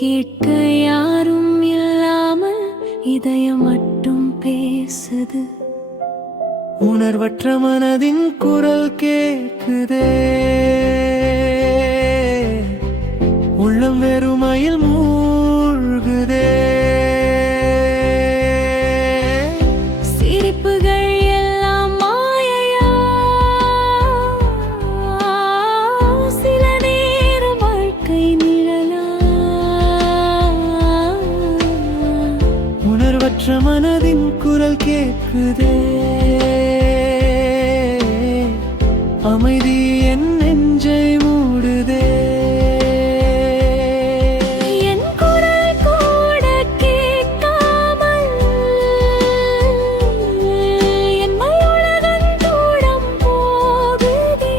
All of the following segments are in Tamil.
கேட்க யாரும் இல்லாமல் இதயம் மட்டும் பேசுது. உணர்வற்ற மனதின் குரல் கேட்குதே, உள்ளம் வெறுமையில் மூழ்குதே. சிரிப்புகள் எல்லாம் மாயையா, சில நேரம் வாழ்க்கை நிழலா. உணர்வற்ற மனதின் குரல் கேட்குதே, அமைதி என் நெஞ்சை மூடுதே. என் குரல் கூட கேட்காமல் என் மயுலகம் தூரம் போகுதே.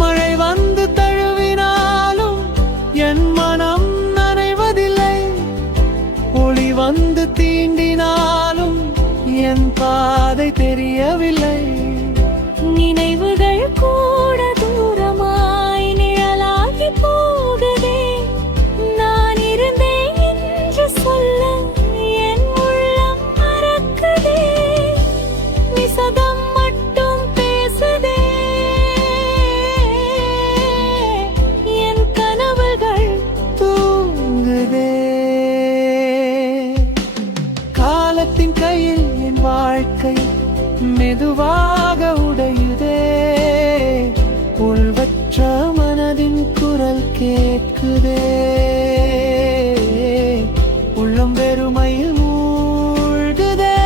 மழை வந்து தழுவினாலும் என் மனம் நனைவதில்லை, ஒளி வந்து தீண்டினாலும் என் பாதை தெரியவில்லை. நினைவுகள் கூட தூரமாய் நிழலாகி போகுதே. நான் இருந்தேன் என்று சொல்ல என் உள்ளம் மறக்குதே. நிசதம் மட்டும் பேசுதே, என் கனவுகள் தூங்குதே. காலத்தின் கையில் என் வாழ்க்கை மெதுவாக உடையுதே, உள்வற்ற மனதின் குரல் கேட்குதே, உள்ளம் வெறுமையில் மூழ்குதே.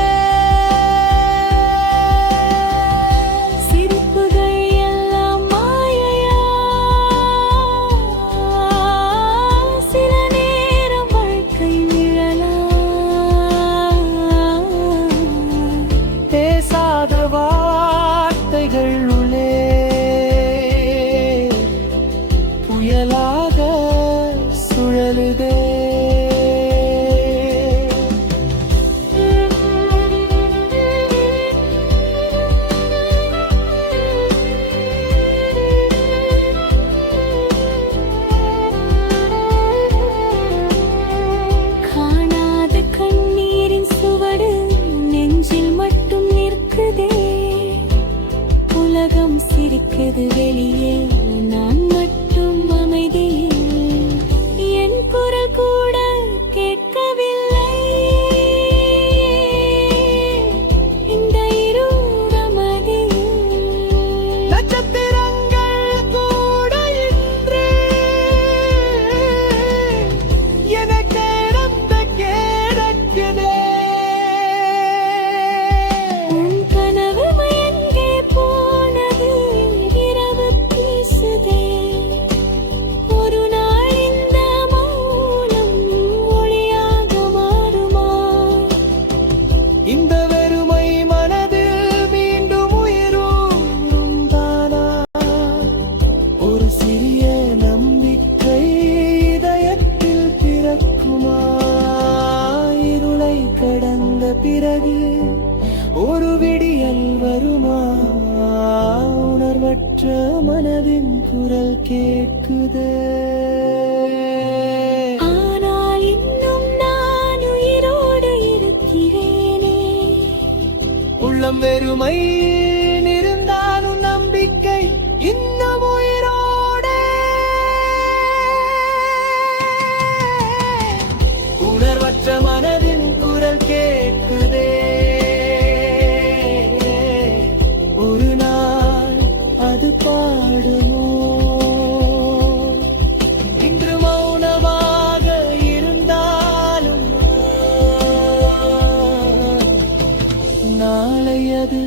சிரிப்புகள் எல்லாம் மாயையா, சில நேரம் வாழ்க்கை நிழலா. பேசாத வார்த்தைகள் உள்ளே புயலாக சுழலுதே. காணாத கண்ணீரின் சுவடு நெஞ்சில் மட்டும் நிற்குதே. உலகம் சிரிக்குது வெளியே, நான் மட்டும் அமைதியில். என் குரல் கூட கேட்கவில்லை. இந்த இருள் அமைதியில் நட்சத்திரங்கள் கூட இன்று எனக்கு நம்ப கேட்குதே. உன் கனவு எங்கே போனது? இரவு பேசுதே. ஒரு நாள் இந்த மௌனம் ஒளியாக மாறுமா? இந்த வெறுமை மனதில் மீண்டும் உயிரும் தானா? ஒரு சிறிய நம்பிக்கை இதயத்தில் பிறக்குமா? இருளை கடந்த பிறகு ஒரு விடியல் வருமா? உணர்வற்ற மனதின் குரல் கேட்குதே, ஆனால் இன்னும் நான் உயிரோடு இருக்கிறேனே. உள்ளம் வெறுமை இருந்தாலும் நம்பிக்கை இன்னும் உயிரோடே. உணர்வற்ற மனதின் குரல் கேட்குதே, ஒரு நாள் அது பாடுமோ? இன்று மௌனமாக இருந்தாலும் நாளை அது